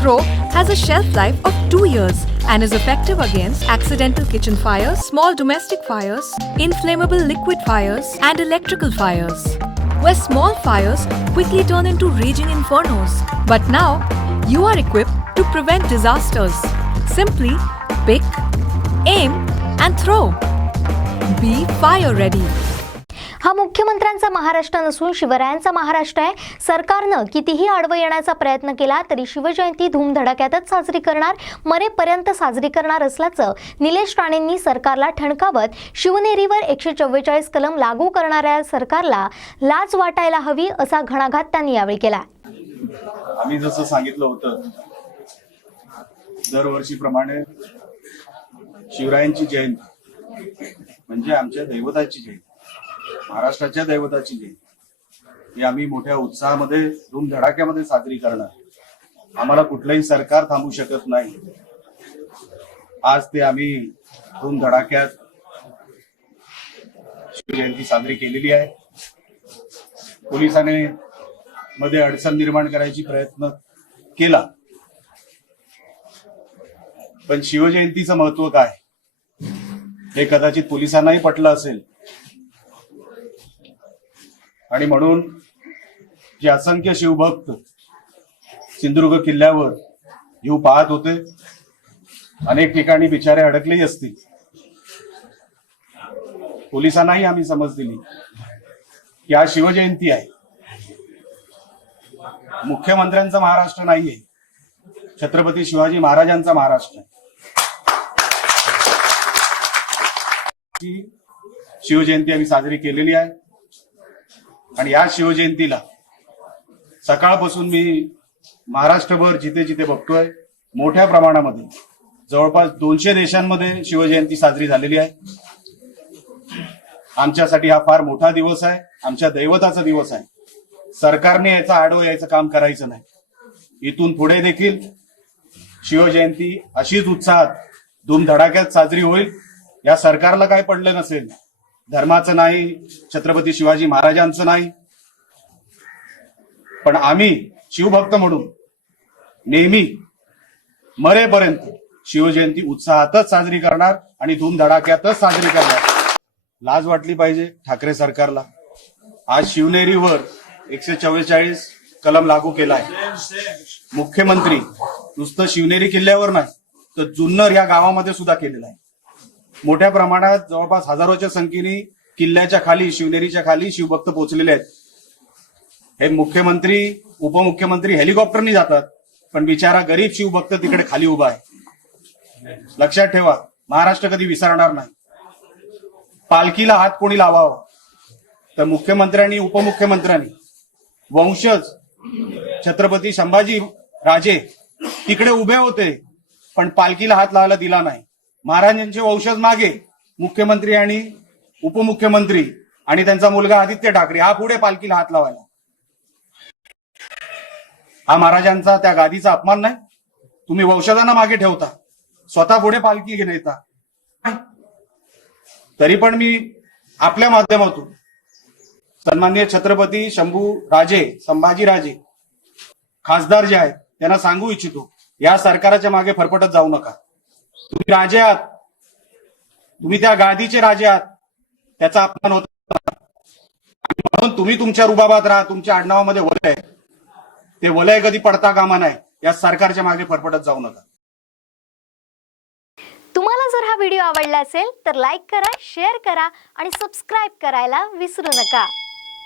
Throw has a shelf life of 2 years and is effective against accidental kitchen fires, small domestic fires, inflammable liquid fires, and electrical fires. Where small fires quickly turn into raging infernos. But now, you are equipped to prevent disasters. Simply pick, aim, and throw. Be fire ready. हा मुख्यमंत्र्यांचा महाराष्ट्र नसून शिवरायांचा महाराष्ट्र आहे. सरकारनं कितीही आडवं येण्याचा प्रयत्न केला तरी शिवजयंती धूमधडाक्यातच साजरी करणार मरेपर्यंत साजरी करणार असल्याचं निलेश राणेंनी सरकारला ठणकावत शिवनेरीवर एकशे चव्वेचाळीस कलम लागू करणाऱ्या सरकारला लाज वाटायला हवी असा घणाघात त्यांनी यावेळी केला. आम्ही जसं सांगितलं होतं दरवर्षीप्रमाणे शिवरायांची जयंती म्हणजे आमच्या दैवताची जयंती. महाराष्ट्राच्या दैवताची जयंती. ही आम्ही मोठ्या उत्साहामध्ये धूमधडाक्यामध्ये साजरी करणार. आम्हाला कुठलंही सरकार थांबू शकत नाही. आज ते आम्ही धूमधडाक्यात शिवजयंती साजरी केलेली आहे. पोलिसाने मध्ये अडचण निर्माण करायची प्रयत्न केला. पण शिवजयंतीचं महत्त्व काय? हे कदाचित पोलिसांनाही पटलं असेल. आणि म्हणून जे असंख्य शिवभक्त सिंधुदुर्ग किल्ल्यावर येऊ पाहत होते अनेक ठिकाणी बिचारे अडकलेही असतील. पोलिसांनाही आम्ही समज दिली की आज शिवजयंती आहे. मुख्यमंत्र्यांचा महाराष्ट्र नाहीये. छत्रपती शिवाजी महाराजांचा महाराष्ट्र शिवजयंती आम्ही साजरी केलेली आहे. आणि या शिवजयंतीला सकाळपासून मी महाराष्ट्रभर जिथे जिथे बघतोय मोठ्या प्रमाणामध्ये जवळपास दोनशे देशांमध्ये शिवजयंती साजरी झालेली आहे. आमच्यासाठी हा फार मोठा दिवस आहे आमच्या दैवताचा दिवस आहे. सरकारने याचा आडवं यायचं काम करायचं नाही. इथून पुढे देखील शिवजयंती अशीच उत्साहात धूमधडाक्यात साजरी होईल. या सरकारला काय पडलं नसेल धर्माचं नाही छत्रपती शिवाजी महाराजांचं नाही. पण आम्ही शिवभक्त म्हणून नेहमी मरेपर्यंत शिवजयंती उत्साहातच साजरी करणार आणि धूमधडाक्यातच साजरी करणार. लाज वाटली पाहिजे ठाकरे सरकारला. आज शिवनेरीवर एकशे चव्वेचाळीस कलम लागू केलाय. मुख्यमंत्री नुसतं शिवनेरी किल्ल्यावर नाही तर जुन्नर या गावामध्ये सुद्धा केलेलं आहे. मोठ्या प्रमाणात जवळपास हजारोच्या संख्येने किल्ल्याच्या खाली शिवनेरीच्या खाली शिवभक्त पोहोचलेले आहेत. हे मुख्यमंत्री उपमुख्यमंत्री हेलिकॉप्टरनी जातात पण बिचारा गरीब शिवभक्त तिकडे खाली उभा आहे. लक्षात ठेवा महाराष्ट्र कधी विसरणार नाही. पालखीला हात कोणी लावावा? तर मुख्यमंत्र्यांनी उपमुख्यमंत्र्यांनी वंशज छत्रपती संभाजी राजे तिकडे उभे होते पण पालखीला हात लावायला दिला नाही. महाराजांचे वंशज मागे मुख्यमंत्री आणि उपमुख्यमंत्री आणि त्यांचा मुलगा आदित्य ठाकरे हा पुढे पालखीला हात लावायला. हा महाराजांचा त्या गादीचा अपमान नाही. तुम्ही वंशजांना मागे ठेवता. स्वतः पुढे पालखी घेऊन येता. तरी पण मी आपल्या माध्यमातून सन्माननीय छत्रपती शंभू राजे संभाजी राजे खासदार जे आहेत त्यांना सांगू इच्छितो या सरकाराच्या मागे फरफटत जाऊ नका. तुम्ही राजे आहात. तुम्ही त्या गादीचे राजे आहात. त्याचा अपमान होत म्हणून तुम्ही तुमच्या रुबाबात राहा. तुमच्या आडनावामध्ये वलय ते वलय कधी पडता कामा नाही या सरकारच्या मागे फरफटत जाऊ नका. तुम्हाला जर हा व्हिडिओ आवडला असेल तर लाईक करा शेअर करा आणि सबस्क्राईब करायला विसरू नका.